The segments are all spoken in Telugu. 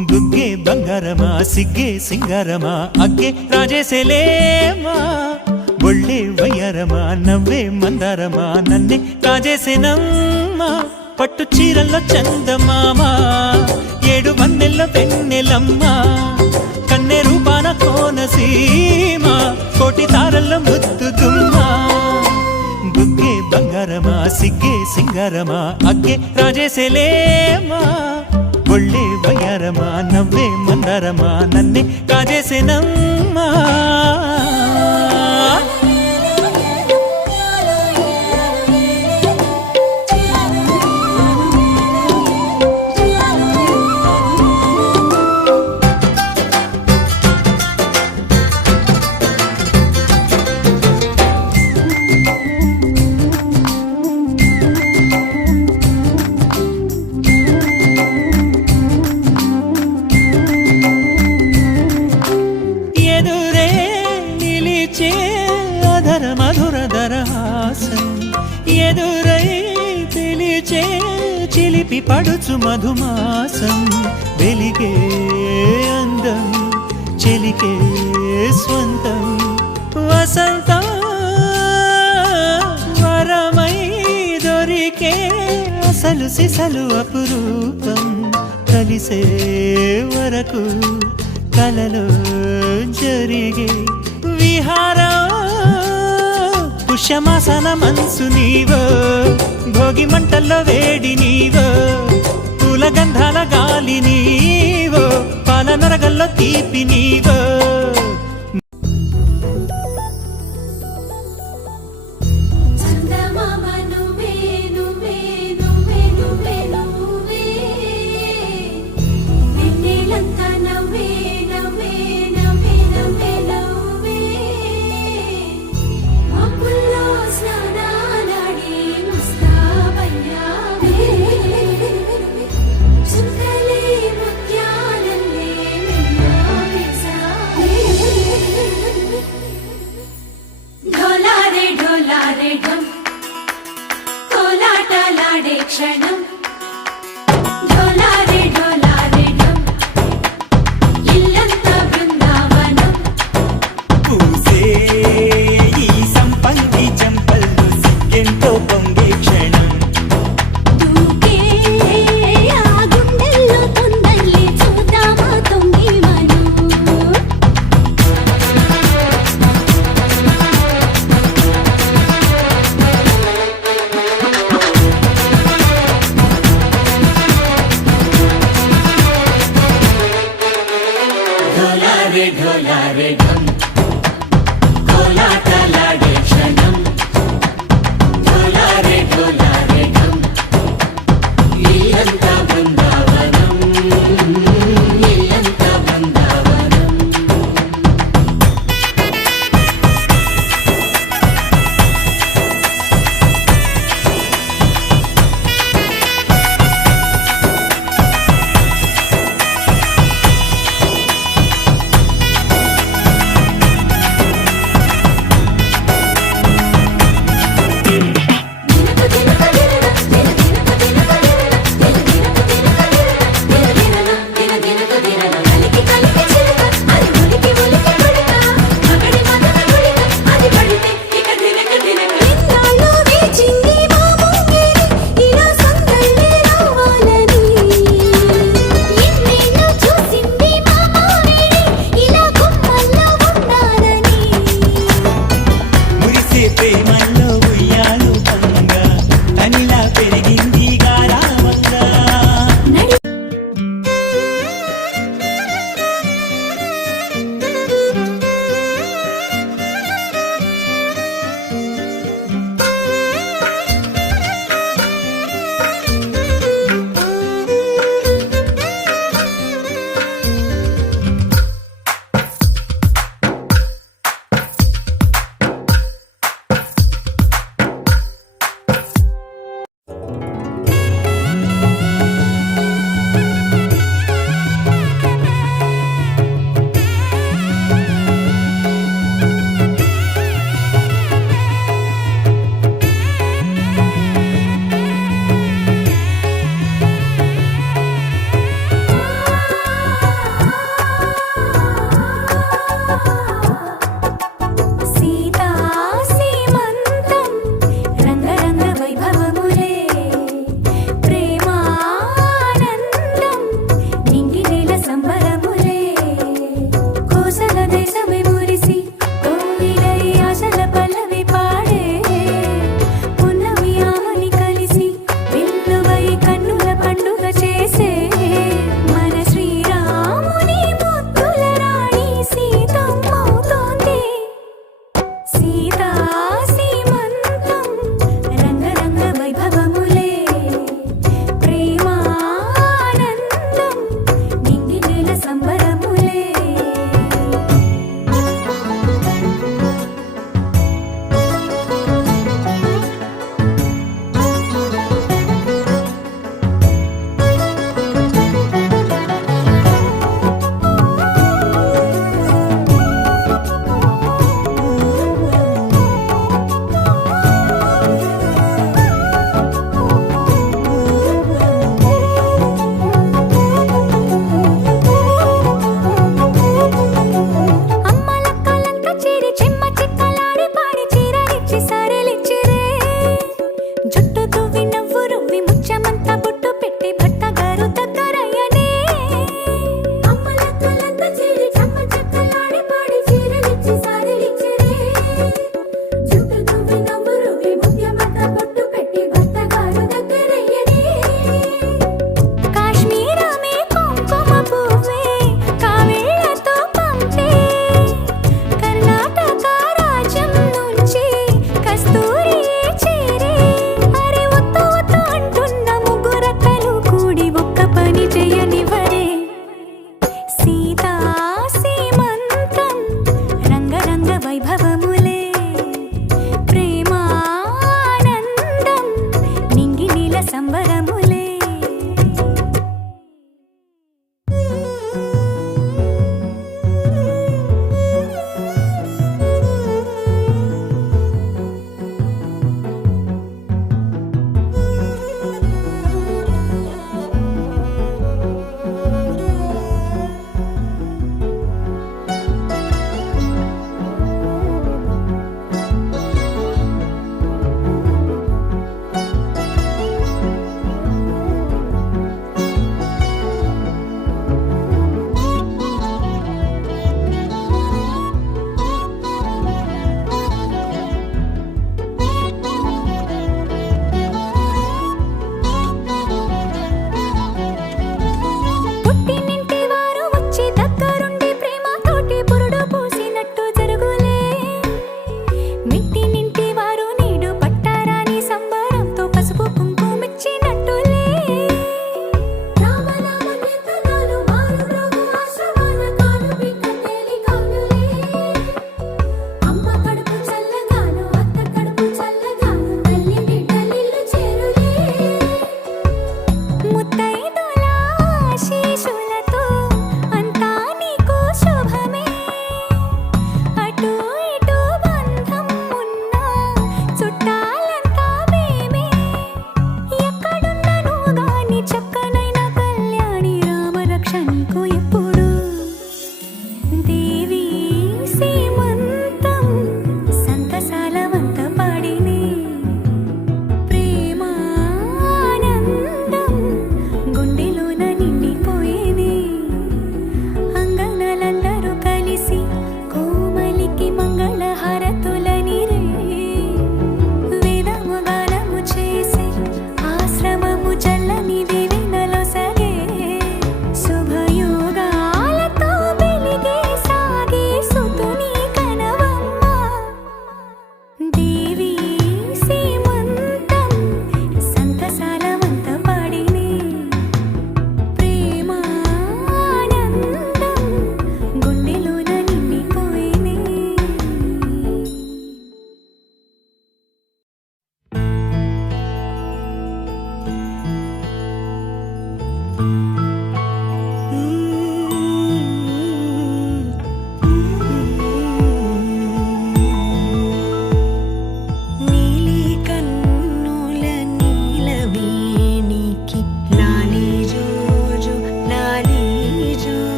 బుగ్గే బంగారమా సిగ్గే సింగారమా అగ్గే రాజేసేలేమా ఒళ్ళే వయ్యారమా నవ్వే మందారమా నన్నే కాజేసేనమ్మా పట్టు చీరల్లో చందమామా ఏడు వన్నెల్లో పెన్నెలమ్మా కన్నె రూపాన కోనసీమ కోటి తారల్లో ముద్దుగుమ్మా బుగ్గే బంగారమా సిగ్గే సింగారమా అగ్గే రాజేసేలేమా ఒళ్ళే వయ్యారమా నవ్వే మందారమా నన్నే కాజేసేనమ్మా ఎదురై పిలిచే చిలిపి పడుచు మధుమాసం వెలిగే అందం చెలికే స్వంతం వసంతం వరమై దొరికే అసలు సిసలు అపురూపం కలిసే వరకు కలలో జరిగే విహారం పుష్యమాసన మనసు నీవో భోగి మంటల్లో వేడి నీవో పూల గంధాల గాలి నీవో పాల నరగల్లో తీపి నీవో క్షణం ढोला रे ढम कोलाटलाडे क्षणं ढोला रे ढम इल्लंता बृंदावनं इल्लंता बृंदावनं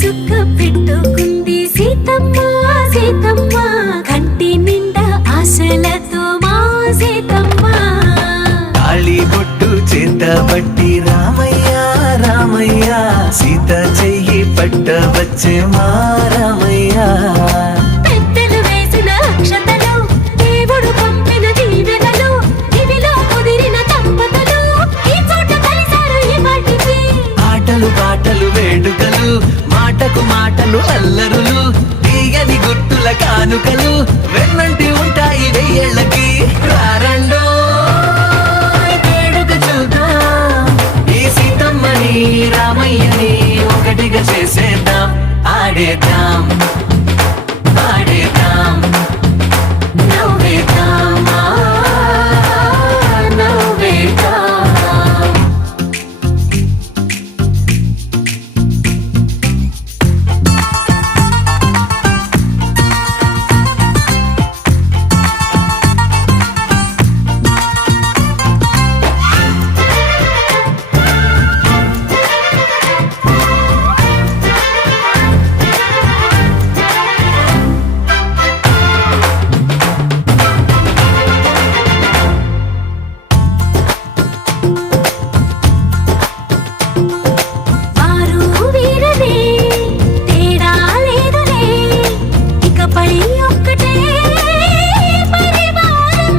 చుక్క పెట్టుకుంది సీతమ్మ సీతమ్మ కంటి నిండా ఆశలతో మా సీతమ్మ తాళి బొట్టు చేతబట్టి రామయ్య రామయ్య సీత చెయ్యి పట్టవచ్చే మా రామయ్య పెద్దలు వేసిన అక్షతలు దేవుడు పంపిన దీవెనలు ఇవిలో కుదిరిన దంపతులు ఈ చోట కలిసారు ఈ వాటికి ఆటలు పాటలు వేడుకలు మాటకు మాటలు అల్లరులు తీయని గుర్తుల కానుకలు వెన్నంటి ఉంటాయి వెయ్యేళ్ళకి రారండో వేడుక చూద్దాం ఈ సీతమ్మని రామయ్యని ఒకటిగా చేసేద్దాం ఆడేద్దాం ఆడేద్దాం నవ్వేద్దాం నవ్వేద్దాం వారు వీరనే తేడా లేదులే ఇకపై ఒక్కటే పరివారం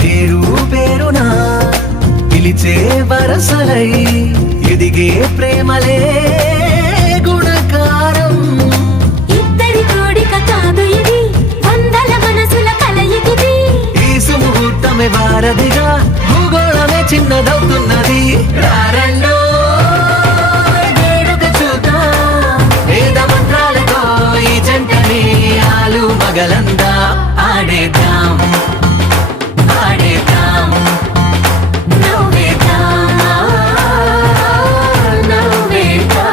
పేరు పేరునా పిలిచే వరసలై ఎదిగే ప్రేమలే గుణకారం ఇద్దరి కోడిక కాదు ఇది వందల మనసుల కలయికిది ఈ సుముహూర్తమే వారధిగా భూగోళమే చిన్నదవుతున్నది రారండో వేడుక చూద్దాం వేద మంత్రాలతో ఈ జంటని ఆలు మగలందా ఆడేద్దాం ఆడేద్దాం నవ్వేద్దాం నవ్వేద్దాం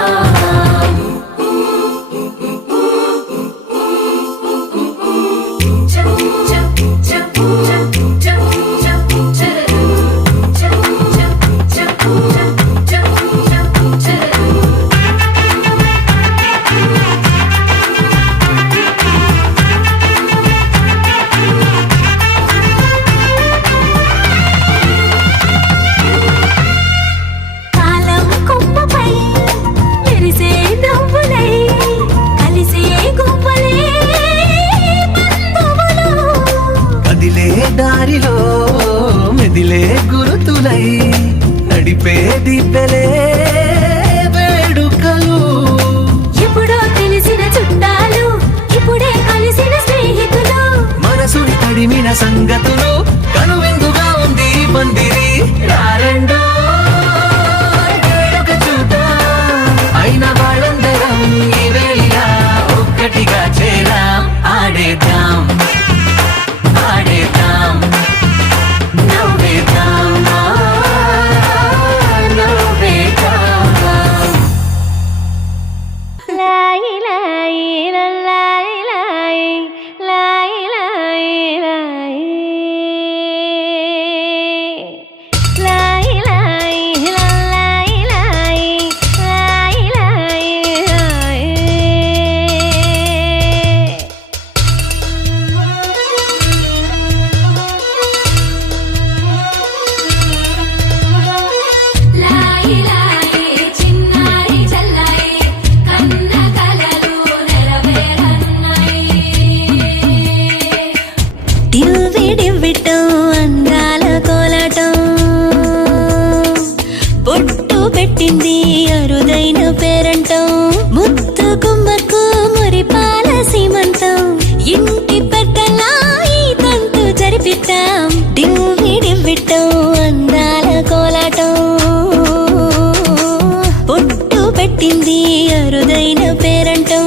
కాలం కొమ్మపై మెరిసే నవ్వులై కలిసే గువ్వలే బంధువులు కదిలే దారిలో మెదిలే గురుతులై నడిపే దిబ్బెలే వేడుకలు ఎప్పుడో తెలిసిన చుట్టాలు ఇప్పుడే కలిసిన స్నేహితులు మనసుని తడిమిన సంగతులు కనువిందుగా ఉంది ఈ పందిరి రారండో వేడుక చూద్దాం అయిన వాళ్ళందరం ఈ వేళ ఒక్కటిగా చేరాం ఆడేద్దాం ఆడేద్దాం నవ్వేద్దాం నవ్వేద్దాం లాయి లాయి లాయి లాయి లాయి లాయి లాయి లాయి లాయి లాయి లాయి లాయి లాయి లాయి లాయి చిన్నారి చల్లాయి కన్న కలలు నెరవేరన్నాయి డివ్విడివ్విటం అందాల కోలాటం బొట్టు పెట్టింది అరుదైన పేరంటం ముత్తు గుమ్మకు మురిపాల సీమంతం ఇంటి పెద్దలా ఈ తంతు జరిపిద్దాం డివ్విడివ్విటం అందాల కోలాటం బొట్టు పెట్టింది అరుదైన పేరంటం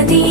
తగదియ